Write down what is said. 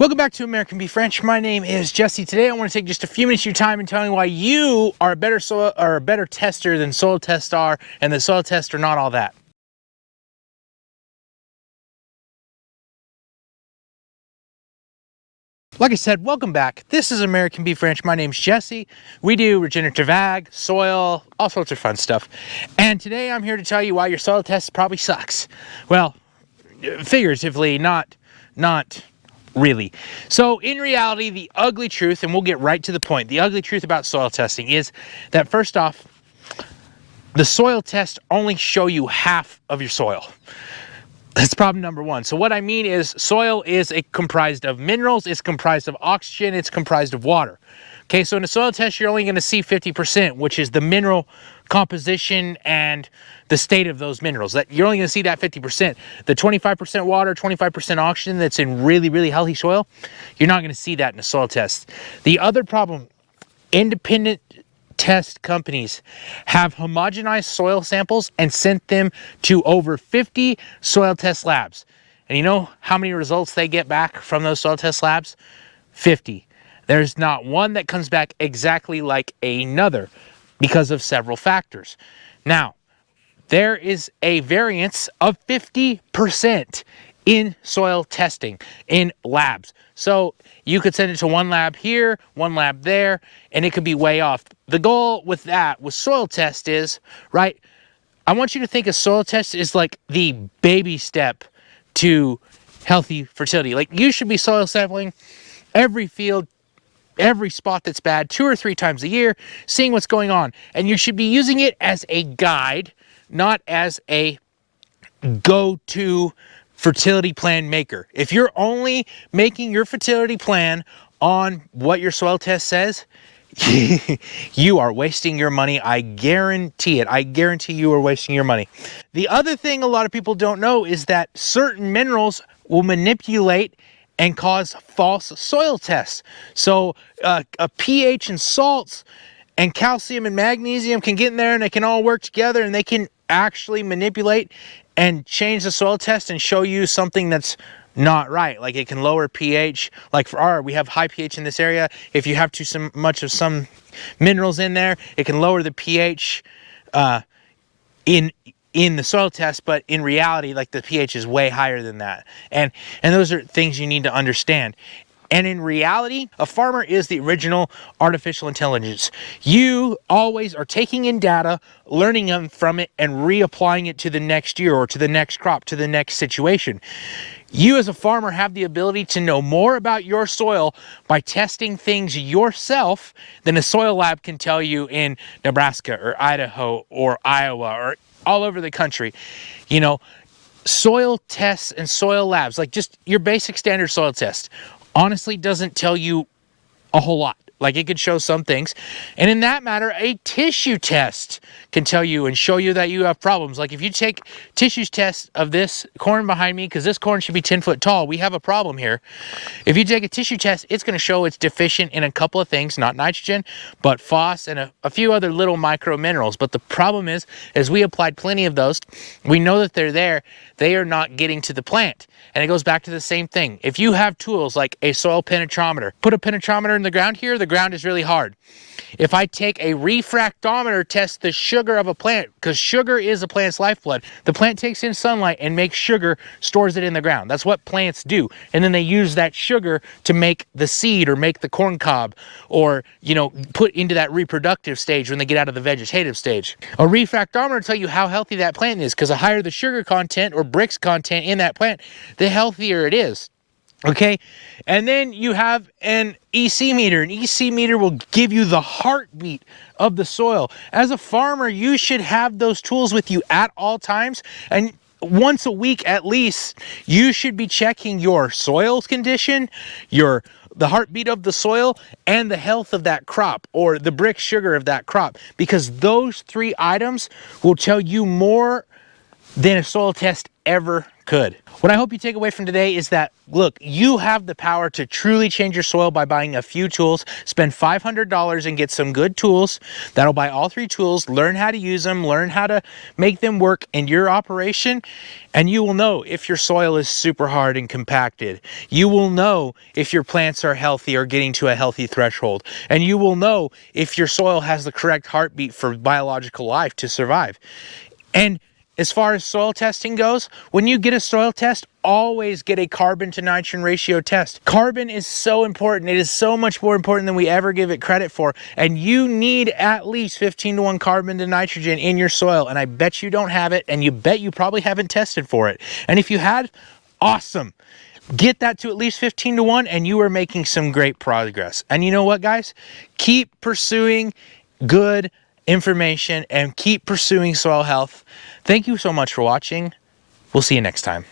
Welcome back to American Beef Ranch. My name is Jesse. Today I want to take just a few minutes of your time and tell you why you are a better tester than soil tests are, and the soil tests are not all that. Like I said, welcome back. This is American Beef Ranch. My name's Jesse. We do regenerative ag, soil, all sorts of fun stuff. And today I'm here to tell you why your soil test probably sucks. Well, figuratively, not really. So in reality, the ugly truth, and we'll get right to the point, the ugly truth about soil testing is that first off, the soil tests only show you half of your soil. That's problem number one. So what I mean is soil is comprised of minerals, it's comprised of oxygen, it's comprised of water. Okay, so in a soil test, you're only going to see 50%, which is the mineral composition and the state of those minerals. That you're only going to see that 50%. The 25% water, 25% oxygen that's in really, really healthy soil, you're not going to see that in a soil test. The other problem, independent test companies have homogenized soil samples and sent them to over 50 soil test labs. And you know how many results they get back from those soil test labs? 50. There's not one that comes back exactly like another because of several factors. Now, there is a variance of 50% in soil testing in labs. So you could send it to one lab here, one lab there, and it could be way off. The goal with that, with soil test is, right, I want you to think a soil test is like the baby step to healthy fertility. Like you should be soil sampling every field, every spot that's bad 2 or 3 times a year, seeing what's going on. And you should be using it as a guide, not as a go-to fertility plan maker. If you're only making your fertility plan on what your soil test says, you are wasting your money. I guarantee it. I guarantee you are wasting your money. The other thing a lot of people don't know is that certain minerals will manipulate and cause false soil tests. So a pH and salts and calcium and magnesium can get in there and they can all work together and they can actually manipulate and change the soil test and show you something that's not right. Like it can lower pH. Like for we have high pH in this area. If you have too much of some minerals in there, it can lower the pH in the soil test, but in reality, like the pH is way higher than that. And those are things you need to understand. And in reality, a farmer is the original artificial intelligence. You always are taking in data, learning them from it, and reapplying it to the next year or to the next crop, to the next situation. You as a farmer have the ability to know more about your soil by testing things yourself than a soil lab can tell you in Nebraska or Idaho or Iowa or all over the country. You know, soil tests and soil labs, like just your basic standard soil test, honestly doesn't tell you a whole lot. Like it could show some things. And in that matter, a tissue test can tell you and show you that you have problems. Like if you take tissue test of this corn behind me, because this corn should be 10 foot tall, we have a problem here. If you take a tissue test, it's going to show it's deficient in a couple of things, not nitrogen, but phos and a few other little micro minerals. But the problem is, as we applied plenty of those, we know that they're there. They are not getting to the plant. And it goes back to the same thing. If you have tools like a soil penetrometer, put a penetrometer in the ground here, the ground is really hard. If I take a refractometer, test the sugar of a plant, because sugar is a plant's lifeblood. The plant takes in sunlight and makes sugar, stores it in the ground. That's what plants do. And then they use that sugar to make the seed or make the corn cob or, you know, put into that reproductive stage when they get out of the vegetative stage. A refractometer will tell you how healthy that plant is, because the higher the sugar content or bricks content in that plant, the healthier it is. Okay, and then you have an EC meter. An EC meter will give you the heartbeat of the soil. As a farmer, you should have those tools with you at all times, and once a week at least, you should be checking your soil condition, the heartbeat of the soil, and the health of that crop or the brick sugar of that crop, because those 3 items will tell you more than a soil test ever could. What I hope you take away from today is that, look, you have the power to truly change your soil by buying a few tools. Spend $500 and get some good tools. That'll buy all 3 tools, learn how to use them, learn how to make them work in your operation, and you will know if your soil is super hard and compacted. You will know if your plants are healthy or getting to a healthy threshold. And you will know if your soil has the correct heartbeat for biological life to survive. And as far as soil testing goes, when you get a soil test, always get a carbon to nitrogen ratio test. Carbon is so important. It is so much more important than we ever give it credit for. And you need at least 15:1 carbon to nitrogen in your soil. And I bet you don't have it, and you bet you probably haven't tested for it. And if you had, awesome. Get that to at least 15:1 and you are making some great progress. And you know what, guys? Keep pursuing good information and keep pursuing soil health. Thank you so much for watching. We'll see you next time.